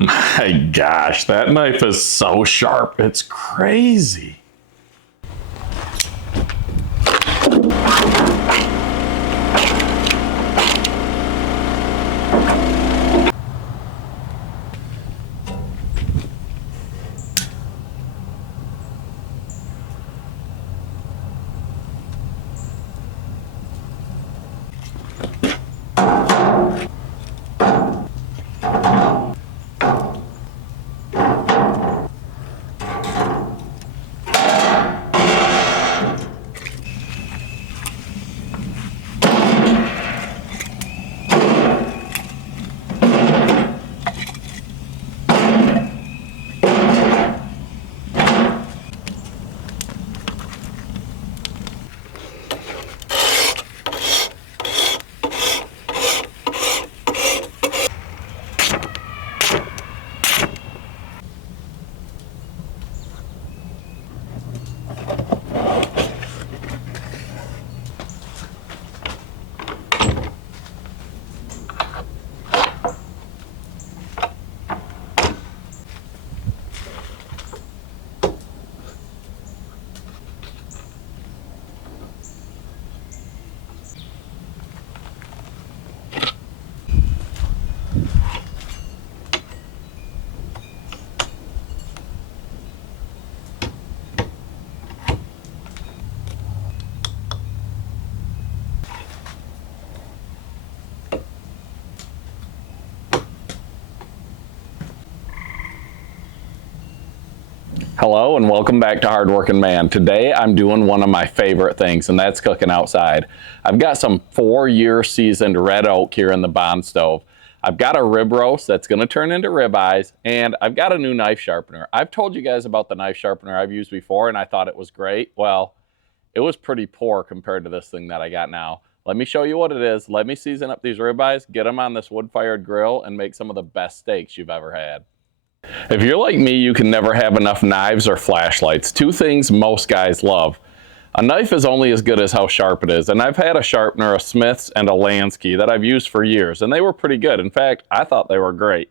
My gosh, that knife is so sharp, it's crazy. Hello and welcome back to Hardworking Man. Today I'm doing one of my favorite things, and that's cooking outside. I've got some 4-year seasoned red oak here in the bond stove. I've got a rib roast that's going to turn into ribeyes, and I've got a new knife sharpener. I've told you guys about the knife sharpener I've used before, and I thought it was great. Well, it was pretty poor compared to this thing that I got now. Let me show you what it is. Let me season up these ribeyes, get them on this wood-fired grill, and make some of the best steaks you've ever had. If you're like me, you can never have enough knives or flashlights. Two things most guys love. A knife is only as good as how sharp it is, and I've had a sharpener, a Smith's, and a Lansky that I've used for years, and they were pretty good. In fact, I thought they were great.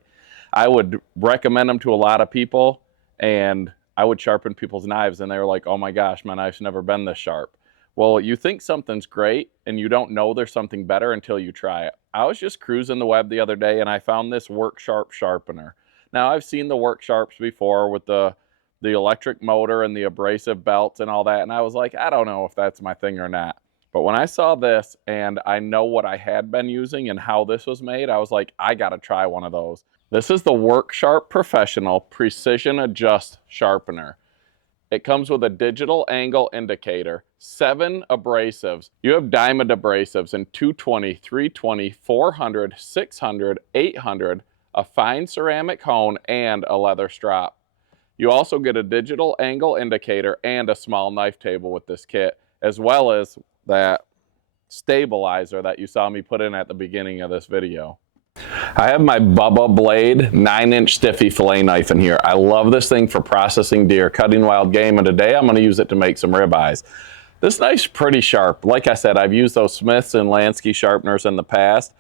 I would recommend them to a lot of people, and I would sharpen people's knives, and they were like, oh my gosh, my knife's never been this sharp. Well, you think something's great, and you don't know there's something better until you try it. I was just cruising the web the other day, and I found this Worksharp sharpener. Now, I've seen the Worksharps before with the electric motor and the abrasive belts and all that, and I was like, I don't know if that's my thing or not. But when I saw this and I know what I had been using and how this was made, I was like, I gotta try one of those. This is the Worksharp Professional Precision Adjust Sharpener. It comes with a digital angle indicator, 7 abrasives. You have diamond abrasives in 220, 320, 400, 600, 800, a fine ceramic hone, and a leather strop. You also get a digital angle indicator and a small knife table with this kit, as well as that stabilizer that you saw me put in at the beginning of this video. I have my Bubba blade 9-inch stiffy fillet knife in here. I love this thing for processing deer, cutting wild game, and today I'm going to use it to make some ribeyes. This knife's pretty sharp. Like I said, I've used those Smith's and Lansky sharpeners in the past,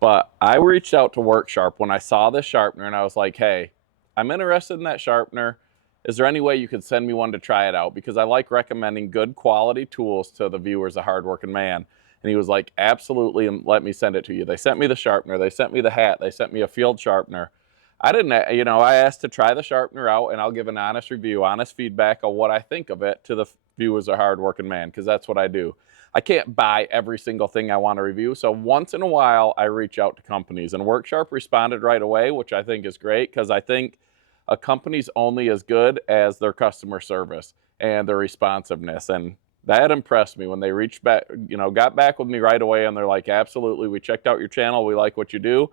but I reached out to Worksharp when I saw this sharpener, and I was like, hey, I'm interested in that sharpener. Is there any way you could send me one to try it out? Because I like recommending good quality tools to the viewers of Hardworking Man. And he was like, absolutely, and let me send it to you. They sent me the sharpener, they sent me the hat, they sent me a field sharpener. I didn't, I asked to try the sharpener out, and I'll give an honest review, honest feedback on what I think of it to the viewers of Hardworking Man, because that's what I do. I can't buy every single thing I want to review, so once in a while I reach out to companies, and Worksharp responded right away, which I think is great, because I think a company's only as good as their customer service and their responsiveness, and that impressed me when they reached back, got back with me right away, and they're like, absolutely, we checked out your channel, we like what you do,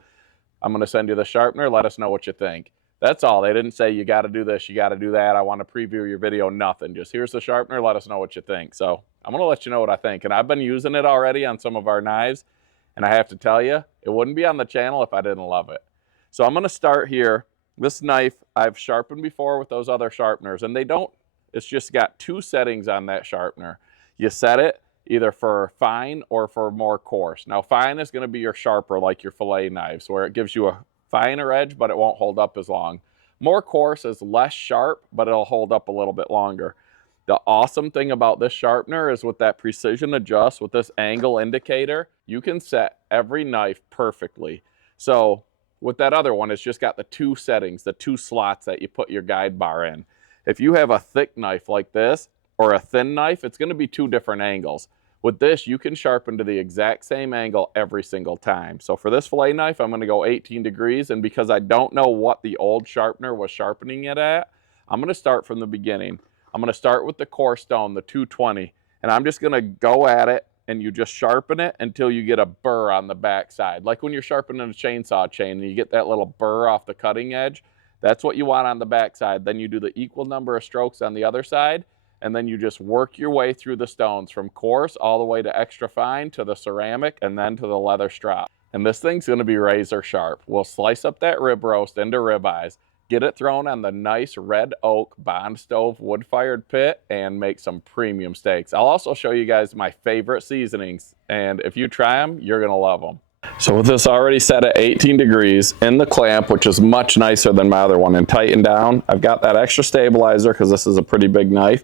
I'm going to send you the sharpener, let us know what you think. That's all. They didn't say, you got to do this, you got to do that, I want to preview your video, nothing. Just here's the sharpener, let us know what you think. So I'm going to let you know what I think. And I've been using it already on some of our knives, and I have to tell you, it wouldn't be on the channel if I didn't love it. So I'm going to start here. This knife I've sharpened before with those other sharpeners, and it's just got 2 settings on that sharpener. You set it either for fine or for more coarse. Now, fine is going to be your sharper, like your fillet knives, where it gives you a finer edge, but it won't hold up as long. More coarse is less sharp, but it'll hold up a little bit longer. The awesome thing about this sharpener is with that precision adjust, with this angle indicator, you can set every knife perfectly. So with that other one, it's just got the 2 settings, the 2 slots that you put your guide bar in. If you have a thick knife like this or a thin knife, it's going to be 2 different angles. With this, you can sharpen to the exact same angle every single time. So for this fillet knife, I'm going to go 18 degrees, and because I don't know what the old sharpener was sharpening it at, I'm going to start from the beginning. I'm going to start with the core stone, the 220, and I'm just going to go at it, and you just sharpen it until you get a burr on the back side. Like when you're sharpening a chainsaw chain and you get that little burr off the cutting edge, that's what you want on the back side. Then you do the equal number of strokes on the other side, and then you just work your way through the stones from coarse all the way to extra fine to the ceramic and then to the leather strap. And this thing's going to be razor sharp. We'll slice up that rib roast into ribeyes, get it thrown on the nice red oak bond stove wood-fired pit, and make some premium steaks. I'll also show you guys my favorite seasonings, and if you try them, you're going to love them. So with this already set at 18 degrees in the clamp, which is much nicer than my other one, and tightened down, I've got that extra stabilizer because this is a pretty big knife.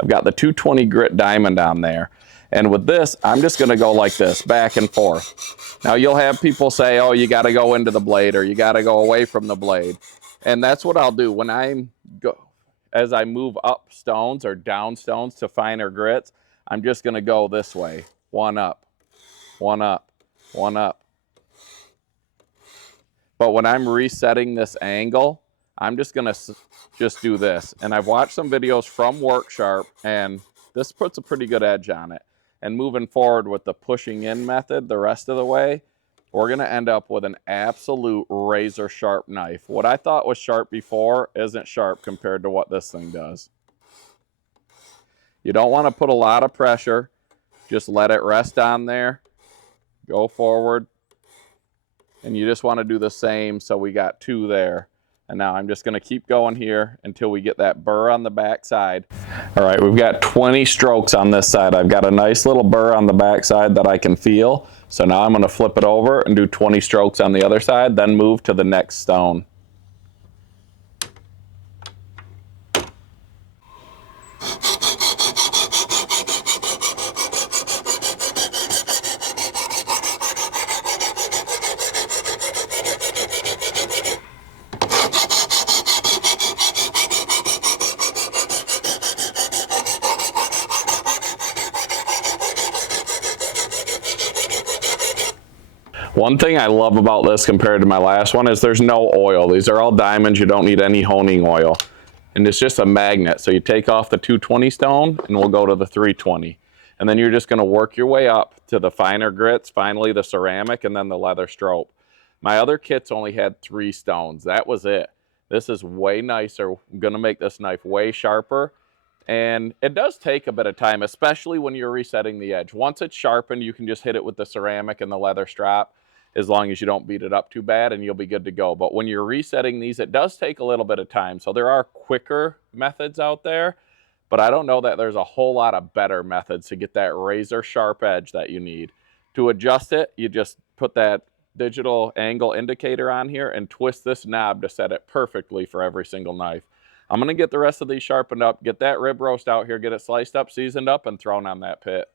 I've got the 220 grit diamond on there. And with this, I'm just going to go like this, back and forth. Now you'll have people say, oh, you got to go into the blade or you got to go away from the blade. And that's what I'll do when as I move up stones or down stones to finer grits, I'm just going to go this way. One up, one up, one up. But when I'm resetting this angle, I'm just going to just do this. And I've watched some videos from Worksharp, and this puts a pretty good edge on it. And moving forward with the pushing in method the rest of the way, we're going to end up with an absolute razor sharp knife. What I thought was sharp before isn't sharp compared to what this thing does. You don't want to put a lot of pressure. Just let it rest on there. Go forward. And you just want to do the same, so we got 2 there. And now I'm just going to keep going here until we get that burr on the back side. All right, we've got 20 strokes on this side. I've got a nice little burr on the back side that I can feel. So now I'm going to flip it over and do 20 strokes on the other side, then move to the next stone. One thing I love about this compared to my last one is there's no oil. These are all diamonds. You don't need any honing oil. And it's just a magnet. So you take off the 220 stone and we'll go to the 320. And then you're just going to work your way up to the finer grits, finally the ceramic, and then the leather strope. My other kits only had 3 stones. That was it. This is way nicer. I'm going to make this knife way sharper. And it does take a bit of time, especially when you're resetting the edge. Once it's sharpened, you can just hit it with the ceramic and the leather strap, as long as you don't beat it up too bad, and you'll be good to go. But when you're resetting these, it does take a little bit of time. So there are quicker methods out there, but I don't know that there's a whole lot of better methods to get that razor sharp edge that you need. To adjust it, you just put that digital angle indicator on here and twist this knob to set it perfectly for every single knife. I'm going to get the rest of these sharpened up, get that rib roast out here, get it sliced up, seasoned up, and thrown on that pit.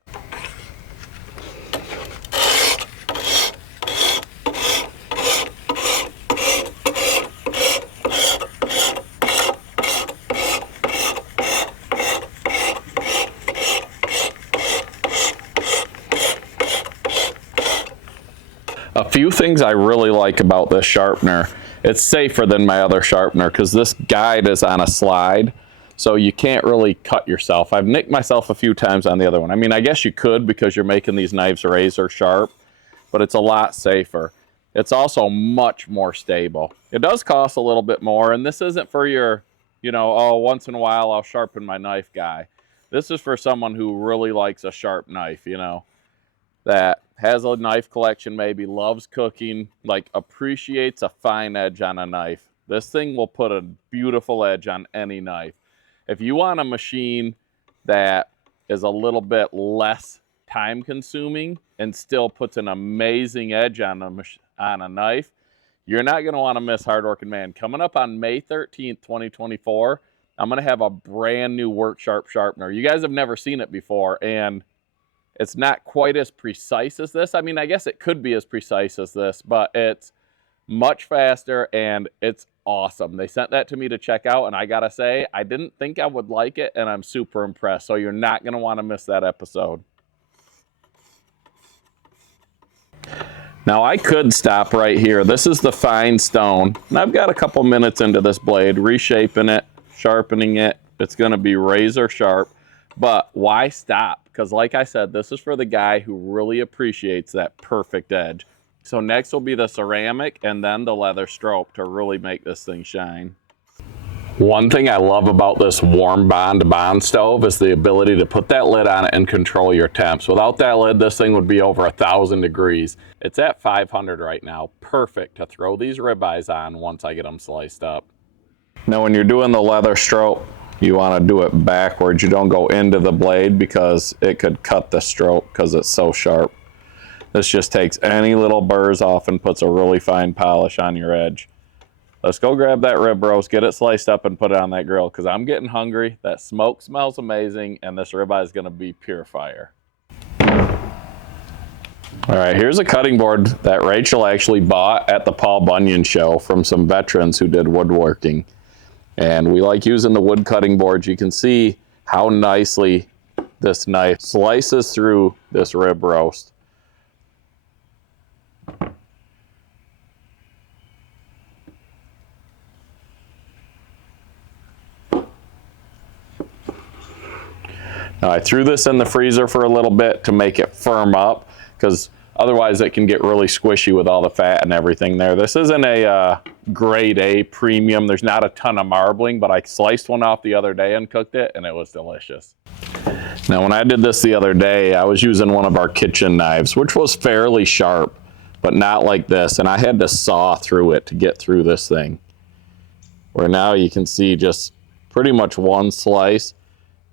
A few things I really like about this sharpener. It's safer than my other sharpener because this guide is on a slide, so you can't really cut yourself. I've nicked myself a few times on the other one. I mean, I guess you could because you're making these knives razor sharp, but it's a lot safer. It's also much more stable. It does cost a little bit more, and this isn't for your, oh, once in a while I'll sharpen my knife guy. This is for someone who really likes a sharp knife, that has a knife collection, maybe loves cooking, like appreciates a fine edge on a knife. This thing will put a beautiful edge on any knife. If you want a machine that is a little bit less time consuming and still puts an amazing edge on a knife, You're not going to want to miss Hardworking Man. Coming up on May 13th, 2024, I'm going to have a brand new Worksharp sharpener. You guys have never seen it before, and it's not quite as precise as this. I mean, I guess it could be as precise as this, but it's much faster and it's awesome. They sent that to me to check out, and I gotta say, I didn't think I would like it, and I'm super impressed. So you're not going to want to miss that episode. Now I could stop right here. This is the fine stone, and I've got a couple minutes into this blade, reshaping it, sharpening it. It's going to be razor sharp, but why stop? Because like I said, this is for the guy who really appreciates that perfect edge. So next will be the ceramic and then the leather stroke to really make this thing shine. One thing I love about this Warmbond bond stove is the ability to put that lid on it and control your temps. Without that lid, this thing would be over 1,000 degrees. It's at 500 right now. Perfect to throw these ribeyes on once I get them sliced up. Now when you're doing the leather stroke, you want to do it backwards. You don't go into the blade because it could cut the stroke because it's so sharp. This just takes any little burrs off and puts a really fine polish on your edge. Let's go grab that rib roast, get it sliced up, and put it on that grill because I'm getting hungry. That smoke smells amazing, and this ribeye is going to be pure fire. All right, here's a cutting board that Rachel actually bought at the Paul Bunyan show from some veterans who did woodworking. And we like using the wood cutting boards. You can see how nicely this knife slices through this rib roast. Now I threw this in the freezer for a little bit to make it firm up because otherwise it can get really squishy with all the fat and everything there. This isn't a grade A premium. There's not a ton of marbling, but I sliced one off the other day and cooked it, and it was delicious. Now when I did this the other day, I was using one of our kitchen knives, which was fairly sharp, but not like this, and I had to saw through it to get through this thing. Where now you can see just pretty much one slice,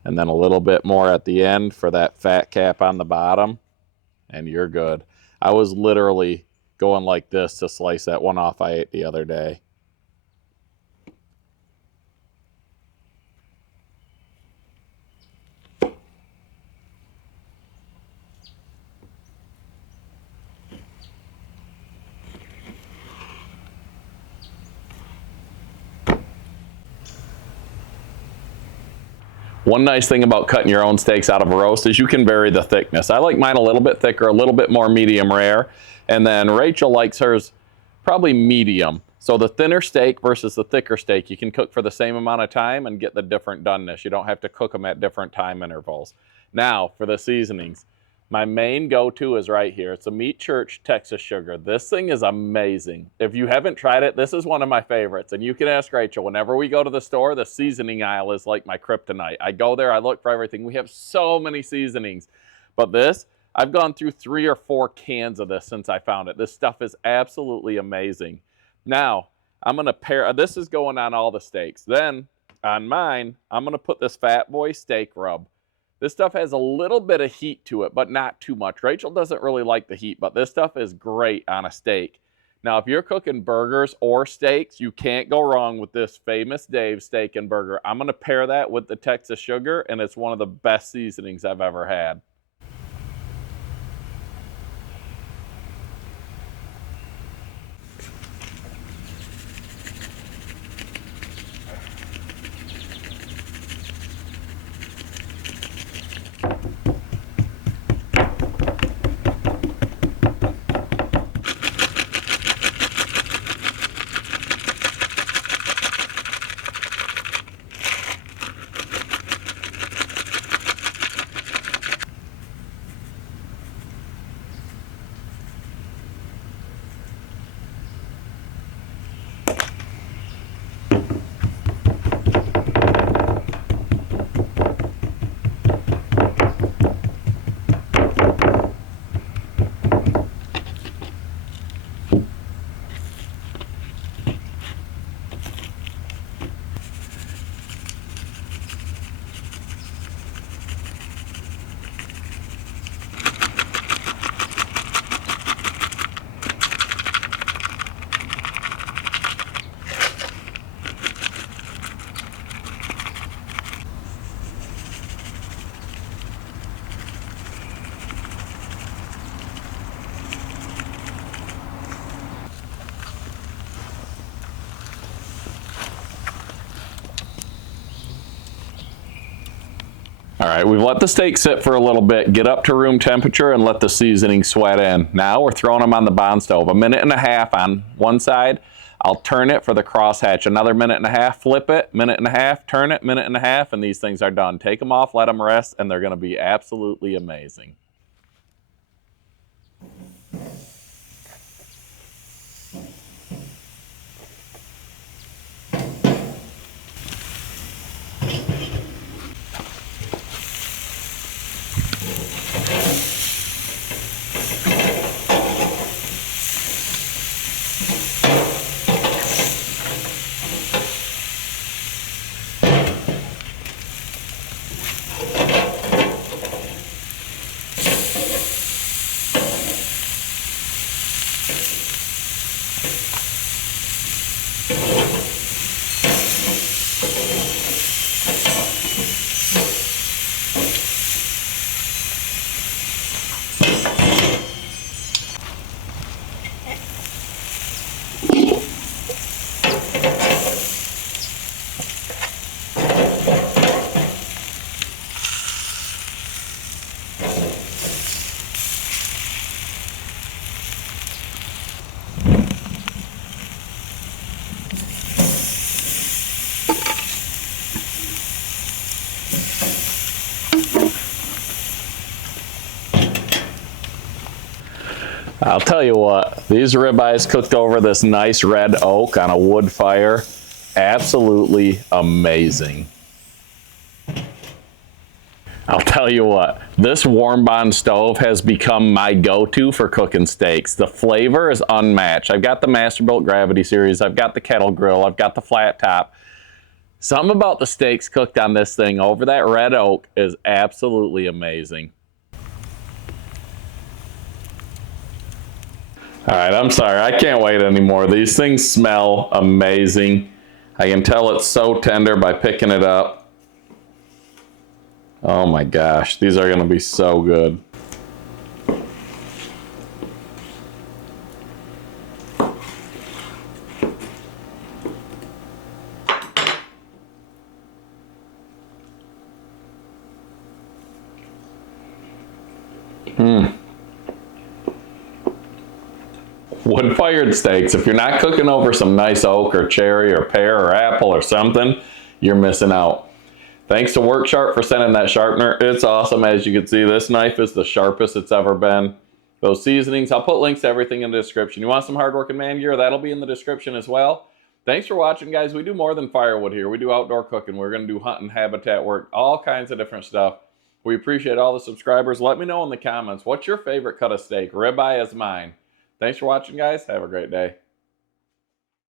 and then a little bit more at the end for that fat cap on the bottom, and you're good. I was literally going like this to slice that one off I ate the other day. One nice thing about cutting your own steaks out of a roast is you can vary the thickness. I like mine a little bit thicker, a little bit more medium rare, and then Rachel likes hers probably medium. So the thinner steak versus the thicker steak, you can cook for the same amount of time and get the different doneness. You don't have to cook them at different time intervals. Now for the seasonings. My main go-to is right here. It's a Meat Church Texas Sugar. This thing is amazing. If you haven't tried it, this is one of my favorites. And you can ask Rachel, whenever we go to the store, the seasoning aisle is like my kryptonite. I go there, I look for everything. We have so many seasonings. But this, I've gone through 3 or 4 cans of this since I found it. This stuff is absolutely amazing. Now, I'm going to pair, this is going on all the steaks. Then, on mine, I'm going to put this Fat Boy steak rub. This stuff has a little bit of heat to it, but not too much. Rachel doesn't really like the heat, but this stuff is great on a steak. Now, if you're cooking burgers or steaks, you can't go wrong with this Famous Dave steak and burger. I'm going to pair that with the Texas Sugar, and it's one of the best seasonings I've ever had. All right, we've let the steak sit for a little bit, get up to room temperature, and let the seasoning sweat in. Now we're throwing them on the bond stove. 1.5 minutes on one side. I'll turn it for the crosshatch. Another 1.5 minutes, flip it, 1.5 minutes, turn it, 1.5 minutes, and these things are done. Take them off, let them rest, and they're gonna be absolutely amazing. I'll tell you what, these ribeyes cooked over this nice red oak on a wood fire, absolutely amazing. I'll tell you what, this Warmbond stove has become my go-to for cooking steaks. The flavor is unmatched. I've got the Masterbuilt Gravity Series, I've got the kettle grill, I've got the flat top. Something about the steaks cooked on this thing over that red oak is absolutely amazing. All right, I'm sorry, I can't wait anymore. These things smell amazing. I can tell it's so tender by picking it up. Oh my gosh, these are gonna be so good. Wood-fired steaks, if you're not cooking over some nice oak or cherry or pear or apple or something, you're missing out. Thanks to Worksharp for sending that sharpener. It's awesome. As you can see, this knife is the sharpest it's ever been. Those seasonings, I'll put links to everything in the description. You want some hardworking man gear? That'll be in the description as well. Thanks for watching, guys. We do more than firewood here. We do outdoor cooking. We're going to do hunting, habitat work, all kinds of different stuff. We appreciate all the subscribers. Let me know in the comments, what's your favorite cut of steak? Ribeye is mine. Thanks for watching, guys. Have a great day.